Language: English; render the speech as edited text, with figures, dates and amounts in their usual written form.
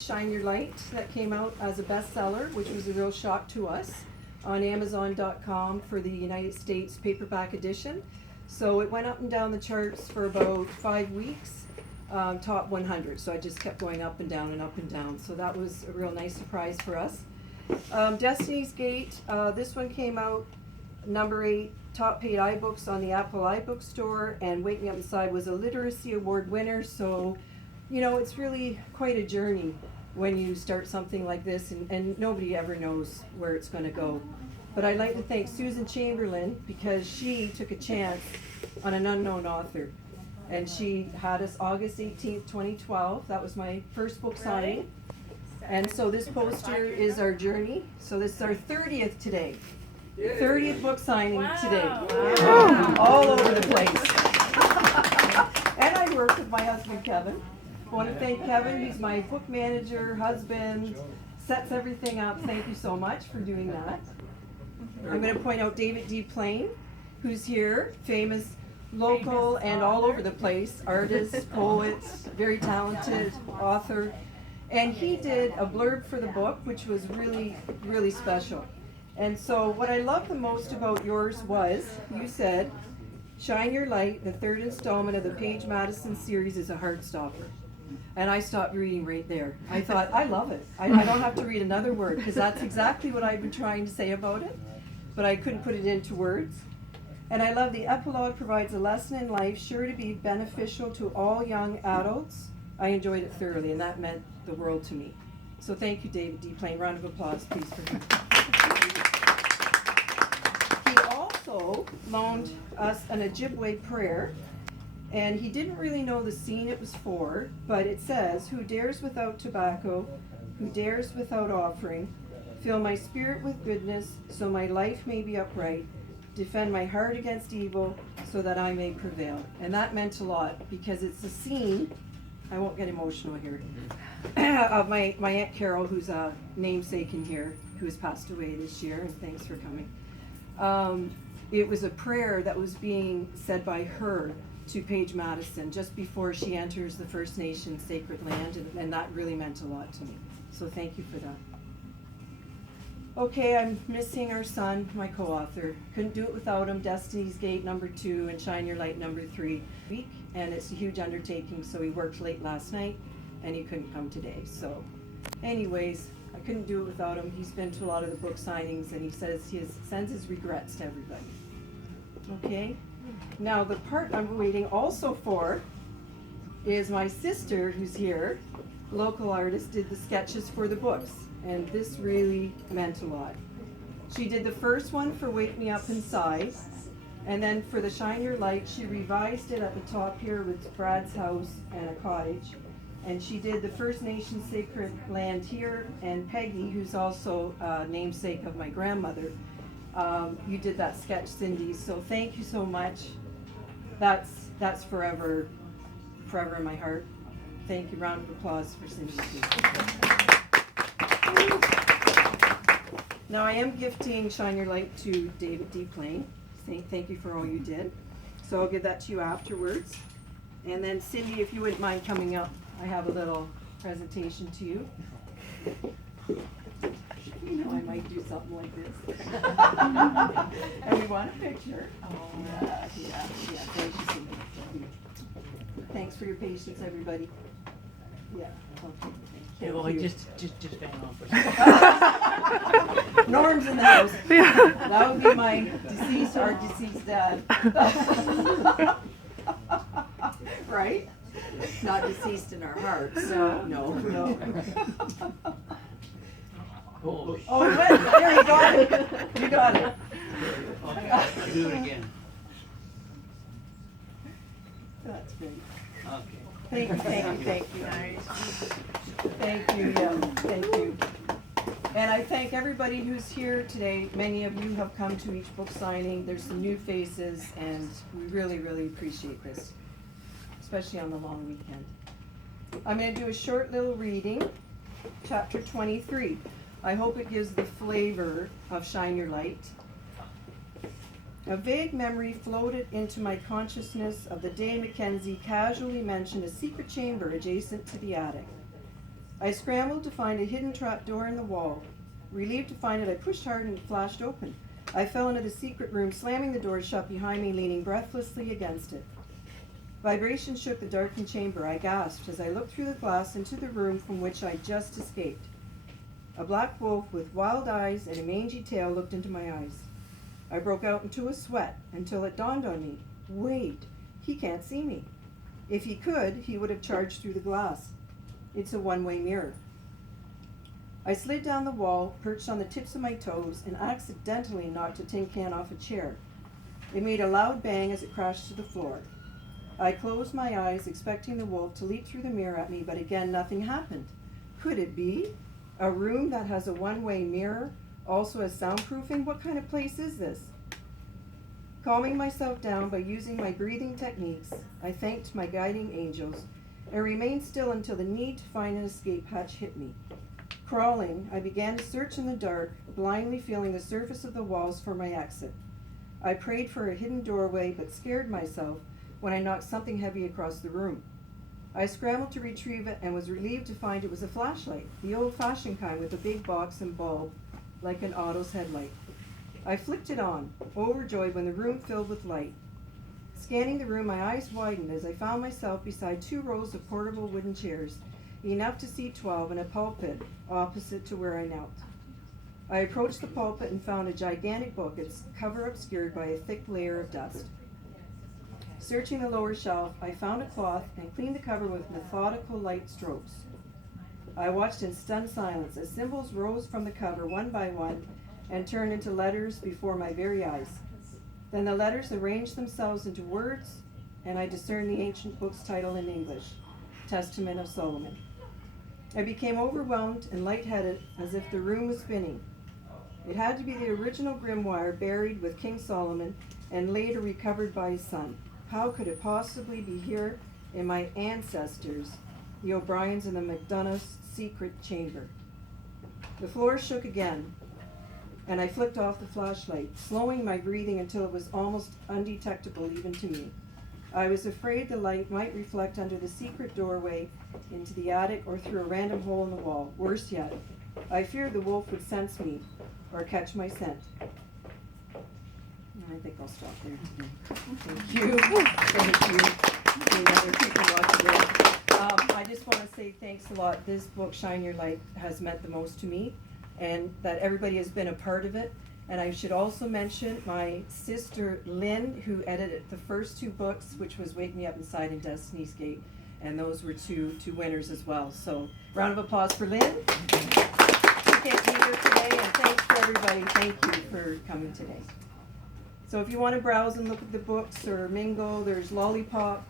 Shine Your Light that came out as a bestseller, which was a real shock to us, on Amazon.com for the United States paperback edition. So it went up and down the charts for about 5 weeks, top 100. So I just kept going up and down and up and down. So that was a real nice surprise for us. Destiny's Gate, this one came out number 8, top paid iBooks on the Apple iBook Store, and Wake Me Up Inside was a Literacy Award winner. So, you know, it's really quite a journey when you start something like this, and nobody ever knows where it's going to go. But I'd like to thank Susan Chamberlain, because she took a chance on an unknown author. And she had us August 18th, 2012. That was my first book signing. And so this poster is our journey. So this is our 30th today. 30th book signing today. Wow. All over the place. And I work with my husband, Kevin. I want to thank Kevin. He's my book manager, husband, sets everything up. Thank you so much for doing that. I'm going to point out David D. Plain, who's here, famous local and all over the place, artist, poet, very talented author. And he did a blurb for the book, which was really, really special. And so what I love the most about yours was, you said, Shine Your Light, the third installment of the Paige Maddison Series, is a heart stopper. And I stopped reading right there. I thought, I love it. I don't have to read another word, because that's exactly what I've been trying to say about it, but I couldn't put it into words. And I love the epilogue provides a lesson in life sure to be beneficial to all young adults. I enjoyed it thoroughly, and that meant the world to me. So thank you, David D. Plain. Round of applause, please, for him. He also loaned us an Ojibwe prayer, and he didn't really know the scene it was for, but it says, who dares without tobacco, who dares without offering, fill my spirit with goodness, so my life may be upright, defend my heart against evil, so that I may prevail. And that meant a lot, because it's a scene, I won't get emotional here, of my Aunt Carol, who's a namesake in here, who has passed away this year, and thanks for coming. It was a prayer that was being said by her to Paige Maddison just before she enters the First Nation sacred land, and that really meant a lot to me. So thank you for that. Okay, I'm missing our son, my co-author. Couldn't do it without him. Destiny's Gate #2 and Shine Your Light #3 week, and it's a huge undertaking, so he worked late last night and he couldn't come today. So anyways, I couldn't do it without him. He's been to a lot of the book signings, and he says sends his regrets to everybody. Okay? Now the part I'm waiting also for is my sister, who's here, local artist, did the sketches for the books, and this really meant a lot. She did the first one for Wake Me Up Inside, and then for the Shine Your Light, she revised it at the top here with Brad's house and a cottage, and she did the First Nation sacred land here, and Peggy, who's also a namesake of my grandmother, you did that sketch, Cindy, so thank you so much. That's forever in my heart. Thank you. Round of applause for Cindy too. Now I am gifting Shine Your Light to David D. Plain. Thank you for all you did. So I'll give that to you afterwards. And then Cindy, if you wouldn't mind coming up, I have a little presentation to you. You know I might do something like this. And we want a picture. Oh, yeah. Thank you, Cindy. Thanks for your patience, everybody. Yeah. Okay. Yeah, well, just hang on for a second. Norm's in the house. That would be my deceased dad. Right? Not deceased in our hearts. No. Oh, Oh, there, you got it. You got it. okay, do it again. That's great. Okay. Thank you. Thank you, thank you. And I thank everybody who's here today. Many of you have come to each book signing. There's some new faces, and we really, really appreciate this, especially on the long weekend. I'm going to do a short little reading, chapter 23. I hope it gives the flavor of Shine Your Light. A vague memory floated into my consciousness of the day Mackenzie casually mentioned a secret chamber adjacent to the attic. I scrambled to find a hidden trap door in the wall. Relieved to find it, I pushed hard and it flashed open. I fell into the secret room, slamming the door shut behind me, leaning breathlessly against it. Vibration shook the darkened chamber. I gasped as I looked through the glass into the room from which I just escaped. A black wolf with wild eyes and a mangy tail looked into my eyes. I broke out into a sweat until it dawned on me. Wait, he can't see me. If he could, he would have charged through the glass. It's a one-way mirror. I slid down the wall, perched on the tips of my toes, and accidentally knocked a tin can off a chair. It made a loud bang as it crashed to the floor. I closed my eyes, expecting the wolf to leap through the mirror at me, but again nothing happened. Could it be? A room that has a one-way mirror also has soundproofing? What kind of place is this? Calming myself down by using my breathing techniques, I thanked my guiding angels and remained still until the need to find an escape hatch hit me. Crawling, I began to search in the dark, blindly feeling the surface of the walls for my exit. I prayed for a hidden doorway, but scared myself when I knocked something heavy across the room. I scrambled to retrieve it and was relieved to find it was a flashlight, the old-fashioned kind with a big box and bulb, like an auto's headlight. I flicked it on, overjoyed when the room filled with light. Scanning the room, my eyes widened as I found myself beside 2 rows of portable wooden chairs, enough to seat 12, and a pulpit opposite to where I knelt. I approached the pulpit and found a gigantic book, its cover obscured by a thick layer of dust. Searching the lower shelf, I found a cloth and cleaned the cover with methodical light strokes. I watched in stunned silence as symbols rose from the cover one by one and turned into letters before my very eyes. Then the letters arranged themselves into words, and I discerned the ancient book's title in English, Testament of Solomon. I became overwhelmed and lightheaded as if the room was spinning. It had to be the original grimoire buried with King Solomon and later recovered by his son. How could it possibly be here in my ancestors, the O'Briens and the McDonough's secret chamber? The floor shook again, and I flicked off the flashlight, slowing my breathing until it was almost undetectable even to me. I was afraid the light might reflect under the secret doorway into the attic or through a random hole in the wall. Worse yet, I feared the wolf would sense me or catch my scent. I think I'll stop there today. Thank you. Thank you. The other people watching it. I just want to say thanks a lot. This book, Shine Your Light, has meant the most to me, and that everybody has been a part of it. And I should also mention my sister Lynn, who edited the first 2 books, which was Wake Me Up Inside and Destiny's Gate, and those were two winners as well. So round of applause for Lynn. She can't be here today, and thanks to everybody. Thank you for coming today. So if you want to browse and look at the books or mingle, there's Lollipop